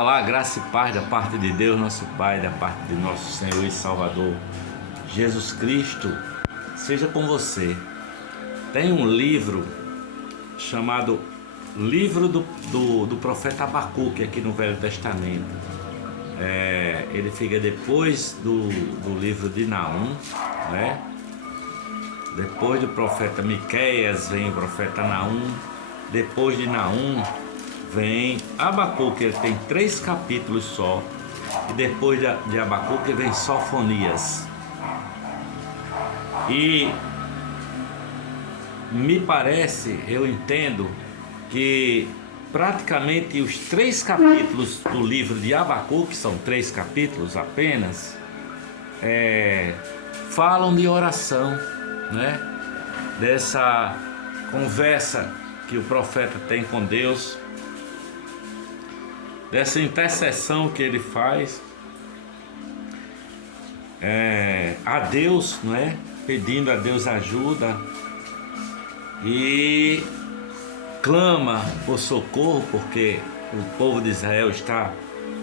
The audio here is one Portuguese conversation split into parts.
Olá, graça e paz da parte de Deus, nosso Pai, da parte de nosso Senhor e Salvador, Jesus Cristo, seja com você. Tem um livro chamado Livro do Profeta Abacuque aqui no Velho Testamento. Ele fica depois do livro de Naum, né? Depois do profeta Miqueias vem o profeta Naum. Depois de Naum vem Abacuque, ele tem 3 capítulos só. E depois de Abacuque vem Sofonias. E me parece, eu entendo que praticamente os 3 capítulos do livro de Abacuque, são 3 capítulos apenas, falam de oração, né? Dessa conversa que o profeta tem com Deus, dessa intercessão que ele faz a Deus, não é? Pedindo a Deus ajuda e clama por socorro, porque o povo de Israel está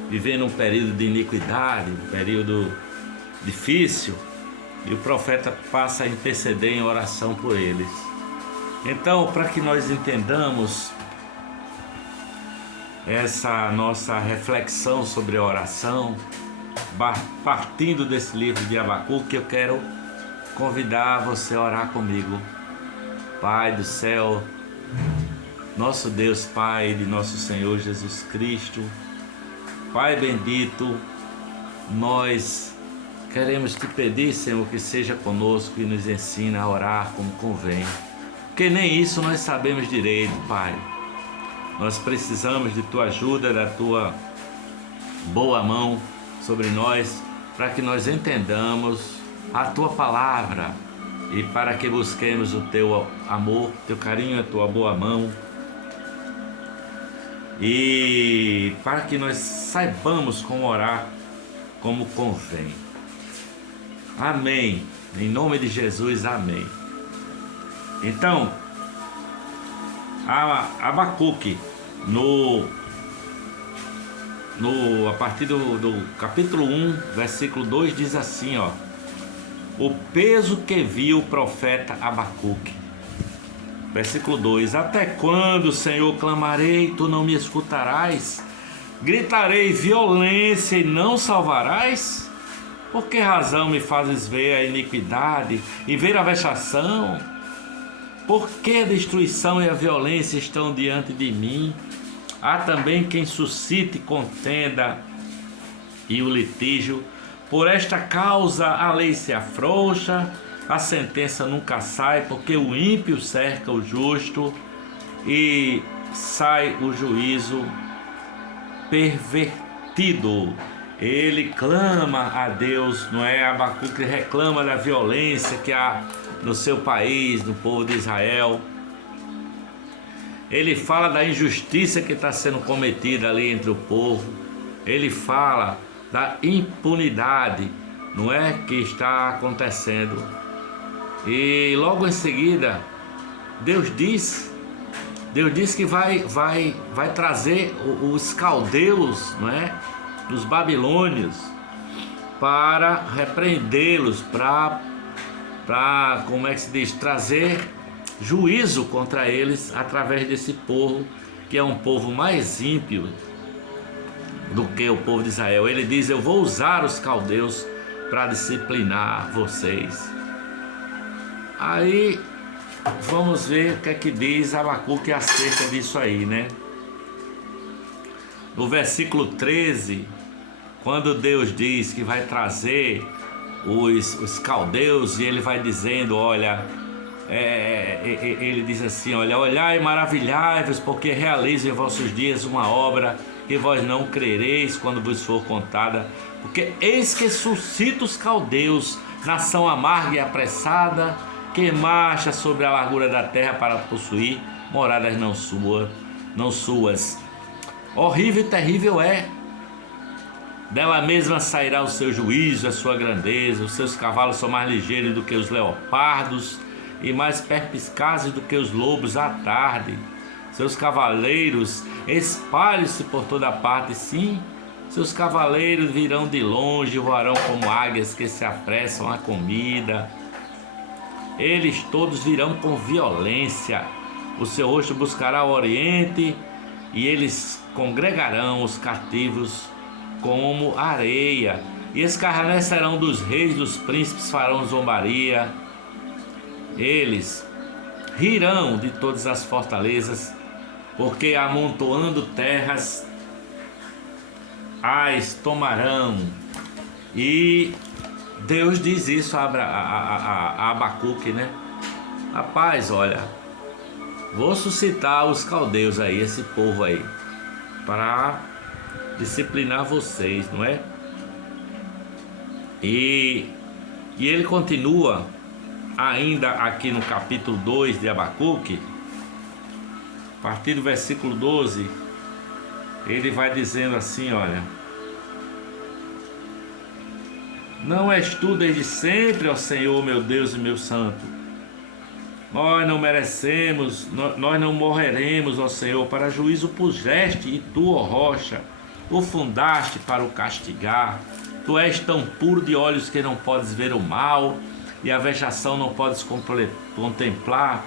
vivendo um período de iniquidade, um período difícil, e o profeta passa a interceder em oração por eles. Então, para que nós entendamos essa nossa reflexão sobre a oração, partindo desse livro de Abacuque, eu quero convidar você a orar comigo. Pai do céu, nosso Deus, Pai de nosso Senhor Jesus Cristo, Pai bendito, nós queremos te pedir, Senhor, que seja conosco e nos ensina a orar como convém, porque nem isso nós sabemos direito, Pai. Nós precisamos de tua ajuda, da tua boa mão sobre nós, para que nós entendamos a tua palavra e para que busquemos o teu amor, teu carinho, a tua boa mão, e para que nós saibamos como orar como convém. Amém. Em nome de Jesus, amém. Então, Abacuque, a partir do capítulo 1, versículo 2, diz assim, ó: o peso que viu o profeta Abacuque. Versículo 2: até quando, Senhor, clamarei, tu não me escutarás? Gritarei violência e não salvarás? Por que razão me fazes ver a iniquidade e ver a vexação? Por que a destruição e a violência estão diante de mim? Há também quem suscite contenda e o litígio. Por esta causa a lei se afrouxa, a sentença nunca sai, porque o ímpio cerca o justo e sai o juízo pervertido. Ele clama a Deus, não é? Abacuque reclama da violência que há no seu país, no povo de Israel. Ele fala da injustiça que está sendo cometida ali entre o povo. Ele fala da impunidade, não é, que está acontecendo. E logo em seguida, Deus diz que vai trazer os caldeus, não é, dos babilônios, para repreendê-los, para como é que se diz, trazer juízo contra eles através desse povo, que é um povo mais ímpio do que o povo de Israel. Ele diz: eu vou usar os caldeus para disciplinar vocês. Aí vamos ver o que é que diz Abacuque acerca disso aí, né? No versículo 13, quando Deus diz que vai trazer os caldeus, e ele vai dizendo, olha, ele diz assim, olha, olhai e maravilhai-vos, porque realizo em vossos dias uma obra que vós não crereis quando vos for contada, porque eis que suscita os caldeus, nação amarga e apressada, que marcha sobre a largura da terra para possuir moradas não suas. Horrível e terrível é. Dela mesma sairá o seu juízo, a sua grandeza. Os seus cavalos são mais ligeiros do que os leopardos e mais perspicazes do que os lobos à tarde. seus cavaleiros espalhem-se por toda parte, sim, seus cavaleiros virão de longe, voarão como águias que se apressam à comida. Eles todos virão com violência, o seu rosto buscará o oriente, e eles congregarão os cativos como areia, e escarnecerão dos reis, dos príncipes farão zombaria. Eles rirão de todas as fortalezas, porque amontoando terras as tomarão. E Deus diz isso a Abacuque, né? Rapaz, olha, vou suscitar os caldeus aí, esse povo aí, para disciplinar vocês, não é? E ele continua ainda aqui no capítulo 2 de Abacuque, a partir do versículo 12, ele vai dizendo assim, olha: não és tu desde sempre, ó Senhor, meu Deus e meu Santo. Nós não merecemos, nós não morreremos, ó Senhor, para juízo puseste, e tu, ó rocha, o fundaste para o castigar. Tu és tão puro de olhos que não podes ver o mal, e a vexação não podes contemplar.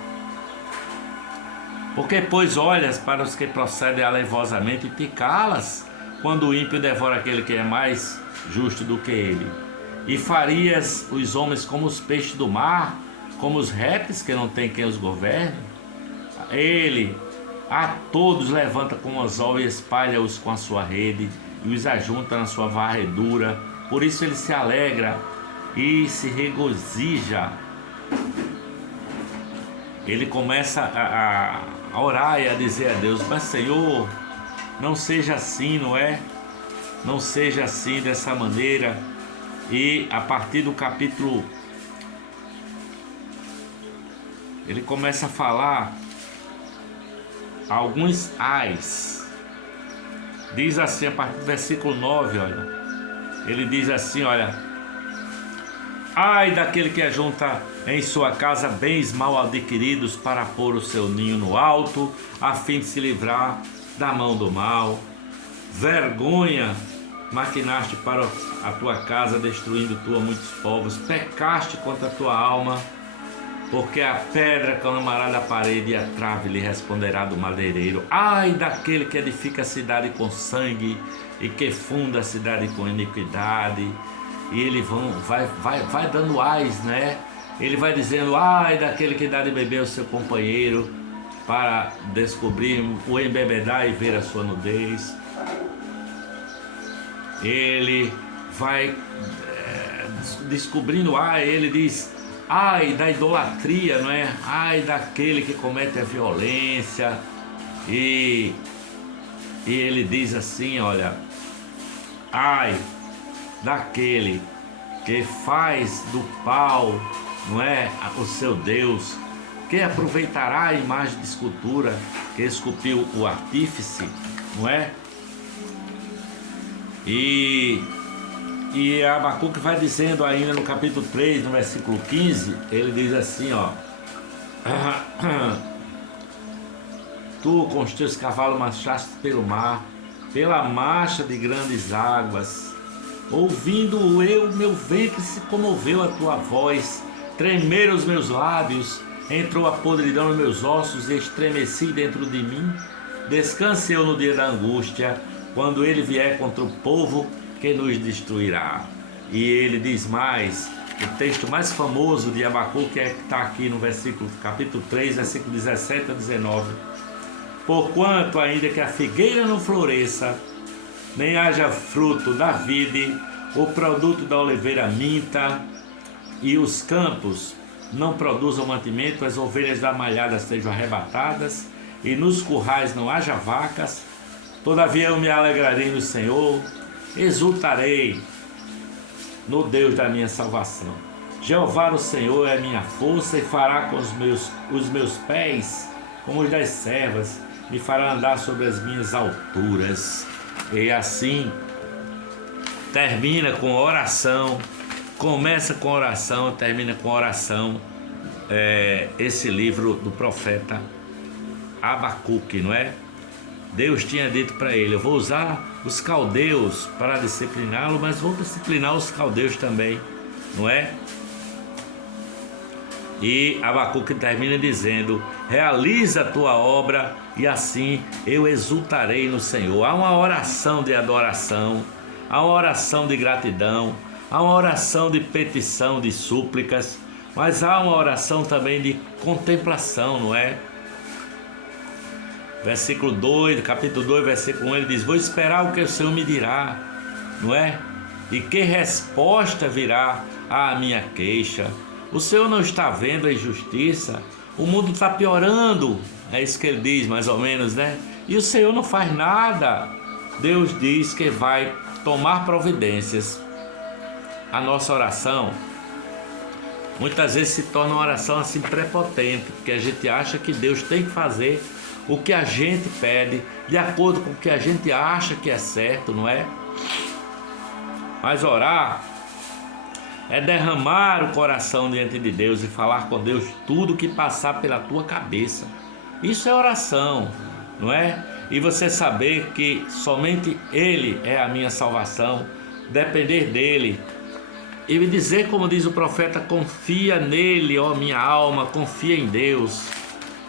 Porque, pois, olhas para os que procedem alevosamente e te calas, quando o ímpio devora aquele que é mais justo do que ele. E farias os homens como os peixes do mar, como os répteis que não tem quem os governe? Ele a todos levanta com o anzol e espalha-os com a sua rede, e os ajunta na sua varredura. Por isso ele se alegra e se regozija. Ele começa a orar e a dizer a Deus: mas Senhor, não seja assim, não é? Não seja assim, dessa maneira. E a partir do capítulo, ele começa a falar alguns ais. Diz assim, a partir do versículo 9, olha, ele diz assim, olha: ai daquele que ajunta em sua casa bens mal adquiridos para pôr o seu ninho no alto, a fim de se livrar da mão do mal. Vergonha maquinaste para a tua casa, destruindo tu a muitos povos. Pecaste contra a tua alma, porque a pedra clamará da parede e a trave lhe responderá do madeireiro. Ai daquele que edifica a cidade com sangue e que funda a cidade com iniquidade. E ele vai dando ais, né? Ele vai dizendo: ai daquele que dá de beber ao seu companheiro, para descobrir o embebedar e ver a sua nudez. Ele vai descobrindo, ele diz: ai da idolatria, não é? Ai daquele que comete a violência. E ele diz assim, olha: ai daquele que faz do pau, não é, o seu Deus, que aproveitará a imagem de escultura que esculpiu o artífice, não é? E Abacuque vai dizendo ainda no capítulo 3, no versículo 15, ele diz assim, ó: tu com os teus cavalos marchaste pelo mar, pela marcha de grandes águas. Ouvindo eu, meu ventre se comoveu a tua voz, tremeram os meus lábios, entrou a podridão nos meus ossos e estremeci dentro de mim. Descanse eu no dia da angústia, quando ele vier contra o povo que nos destruirá. E ele diz mais, o texto mais famoso de Abacuque é que está aqui no capítulo 3, versículo 17 a 19. Porquanto ainda que a figueira não floresça, nem haja fruto da vide, o produto da oliveira minta, e os campos não produzam mantimento, as ovelhas da malhada sejam arrebatadas, e nos currais não haja vacas, todavia eu me alegrarei no Senhor, exultarei no Deus da minha salvação. Jeová o Senhor é a minha força, e fará com os meus pés como os das servas, me fará andar sobre as minhas alturas. E assim termina com oração, começa com oração, termina com oração, esse livro do profeta Abacuque, não é? Deus tinha dito para ele: eu vou usar os caldeus para discipliná-lo, mas vou disciplinar os caldeus também, não é? E Abacuque termina dizendo: realiza a tua obra e assim eu exultarei no Senhor. Há uma oração de adoração, há uma oração de gratidão, há uma oração de petição, de súplicas, mas há uma oração também de contemplação, não é? Versículo 2, capítulo 2, versículo 1, ele diz: vou esperar o que o Senhor me dirá, não é? E que resposta virá à minha queixa? O Senhor não está vendo a injustiça? O mundo está piorando, é isso que ele diz mais ou menos, né? E o Senhor não faz nada. Deus diz que vai tomar providências. A nossa oração muitas vezes se torna uma oração assim prepotente, porque a gente acha que Deus tem que fazer o que a gente pede, de acordo com o que a gente acha que é certo, não é? Mas orar é derramar o coração diante de Deus e falar com Deus tudo que passar pela tua cabeça. Isso é oração, não é? E você saber que somente Ele é a minha salvação, depender dEle. E me dizer, como diz o profeta: confia nele, ó minha alma, confia em Deus.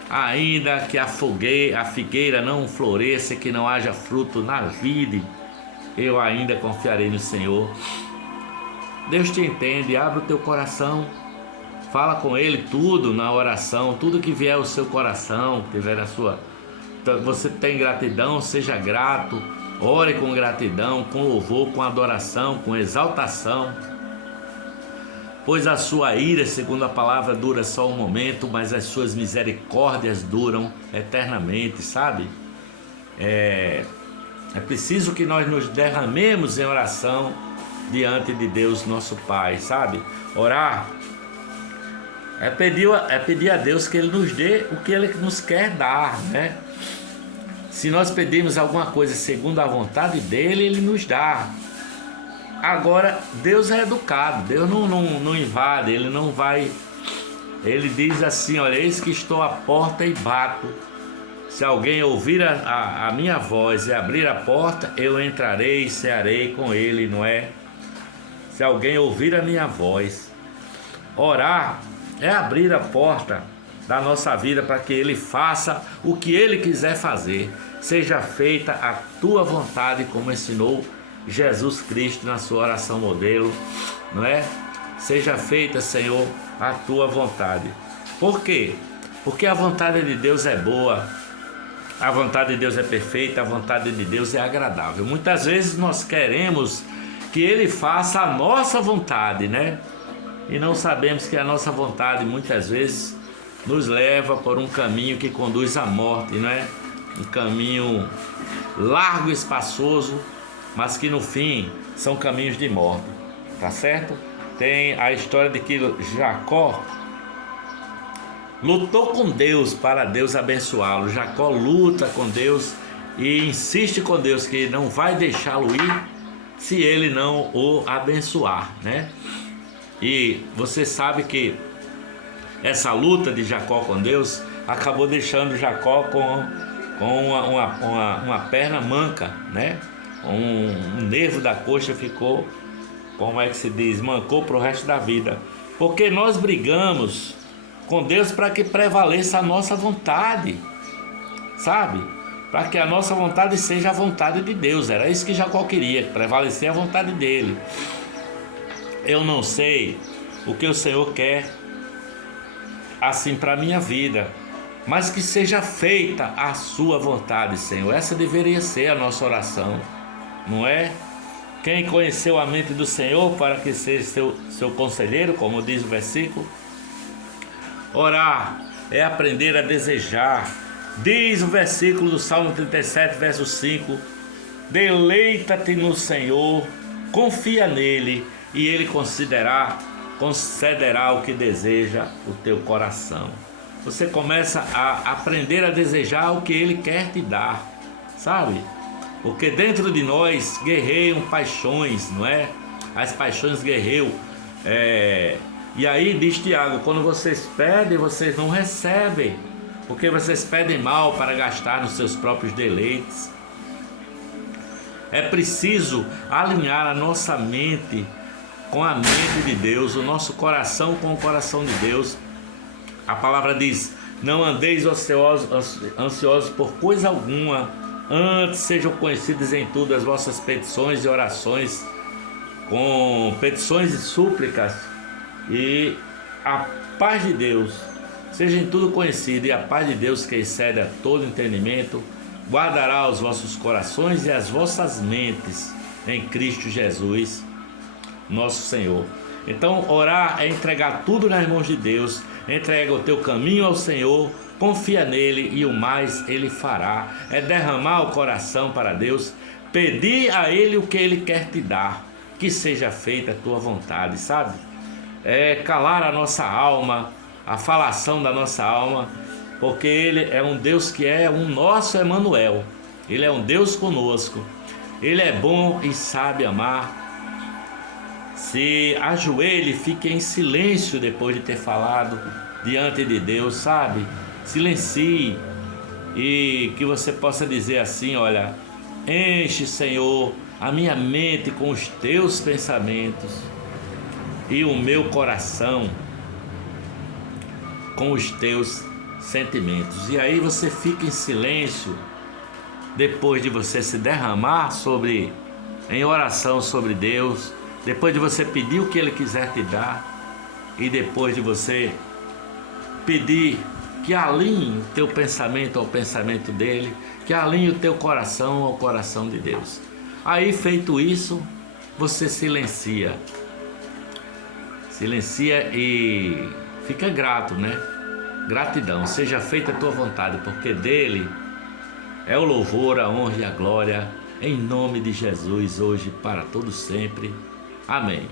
Ainda que a figueira não floresça, que não haja fruto na vide, eu ainda confiarei no Senhor. Deus te entende, abre o teu coração, fala com Ele tudo na oração, tudo que vier ao seu coração, que tiver na sua... Você tem gratidão, seja grato, ore com gratidão, com louvor, com adoração, com exaltação. Pois a sua ira, segundo a palavra, dura só um momento, mas as suas misericórdias duram eternamente, sabe? É preciso que nós nos derramemos em oração diante de Deus, nosso Pai, sabe? Orar é pedir a Deus que Ele nos dê o que Ele nos quer dar, né? Se nós pedirmos alguma coisa segundo a vontade dEle, Ele nos dá. Agora, Deus é educado, Deus não invade, Ele não vai... Ele diz assim: olha, eis que estou à porta e bato. Se alguém ouvir a minha voz e abrir a porta, eu entrarei e cearei com ele, não é? Se alguém ouvir a minha voz. Orar é abrir a porta da nossa vida para que Ele faça o que Ele quiser fazer. Seja feita a tua vontade, como ensinou Jesus Cristo na sua oração modelo, não é? Seja feita, Senhor, a tua vontade. Por quê? Porque a vontade de Deus é boa, a vontade de Deus é perfeita, a vontade de Deus é agradável. Muitas vezes nós queremos que Ele faça a nossa vontade, né? E não sabemos que a nossa vontade muitas vezes nos leva por um caminho que conduz à morte, não é? Um caminho largo e espaçoso, mas que no fim são caminhos de morte, tá certo? Tem a história de que Jacó lutou com Deus para Deus abençoá-lo. Jacó luta com Deus e insiste com Deus que não vai deixá-lo ir se ele não o abençoar, né? E você sabe que essa luta de Jacó com Deus acabou deixando Jacó com uma perna manca, né? Um nervo da coxa ficou, como é que se diz, mancou para o resto da vida. Porque nós brigamos com Deus para que prevaleça a nossa vontade, sabe? Para que a nossa vontade seja a vontade de Deus. Era isso que Jacó queria, prevalecer a vontade dele. Eu não sei o que o Senhor quer assim para a minha vida, mas que seja feita a sua vontade, Senhor. Essa deveria ser a nossa oração, não é? Quem conheceu a mente do Senhor para que seja seu conselheiro, como diz o versículo? Orar é aprender a desejar. Diz o versículo do Salmo 37, verso 5: deleita-te no Senhor, confia nele, e ele concederá o que deseja o teu coração. Você começa a aprender a desejar o que Ele quer te dar, sabe? Porque dentro de nós guerreiam paixões, não é? As paixões guerreiam. E aí diz Tiago: quando vocês pedem, vocês não recebem, porque vocês pedem mal para gastar nos seus próprios deleites. É preciso alinhar a nossa mente com a mente de Deus, o nosso coração com o coração de Deus. A palavra diz: não andeis ansiosos por coisa alguma, antes sejam conhecidas em tudo as vossas petições e orações, com petições e súplicas, e a paz de Deus seja em tudo conhecida, e a paz de Deus, que excede a todo entendimento, guardará os vossos corações e as vossas mentes em Cristo Jesus, nosso Senhor. Então, orar é entregar tudo nas mãos de Deus. Entrega o teu caminho ao Senhor, confia nele e o mais ele fará. É derramar o coração para Deus, pedir a ele o que ele quer te dar, que seja feita a tua vontade, sabe? É calar a nossa alma, a falação da nossa alma, porque ele é um Deus que é um nosso Emanuel. Ele é um Deus conosco. Ele é bom e sabe amar. Se ajoelhe, fique em silêncio depois de ter falado diante de Deus, sabe? Silencie, e que você possa dizer assim: olha, enche, Senhor, a minha mente com os teus pensamentos e o meu coração com os teus sentimentos. E aí você fica em silêncio depois de você se derramar em oração sobre Deus, depois de você pedir o que Ele quiser te dar, e depois de você pedir que alinhe teu pensamento ao pensamento dele, que alinhe o teu coração ao coração de Deus. Aí, feito isso, você silencia e fica grato, né? Gratidão, seja feita a tua vontade, porque dele é o louvor, a honra e a glória, em nome de Jesus, hoje, para todo sempre. Amém.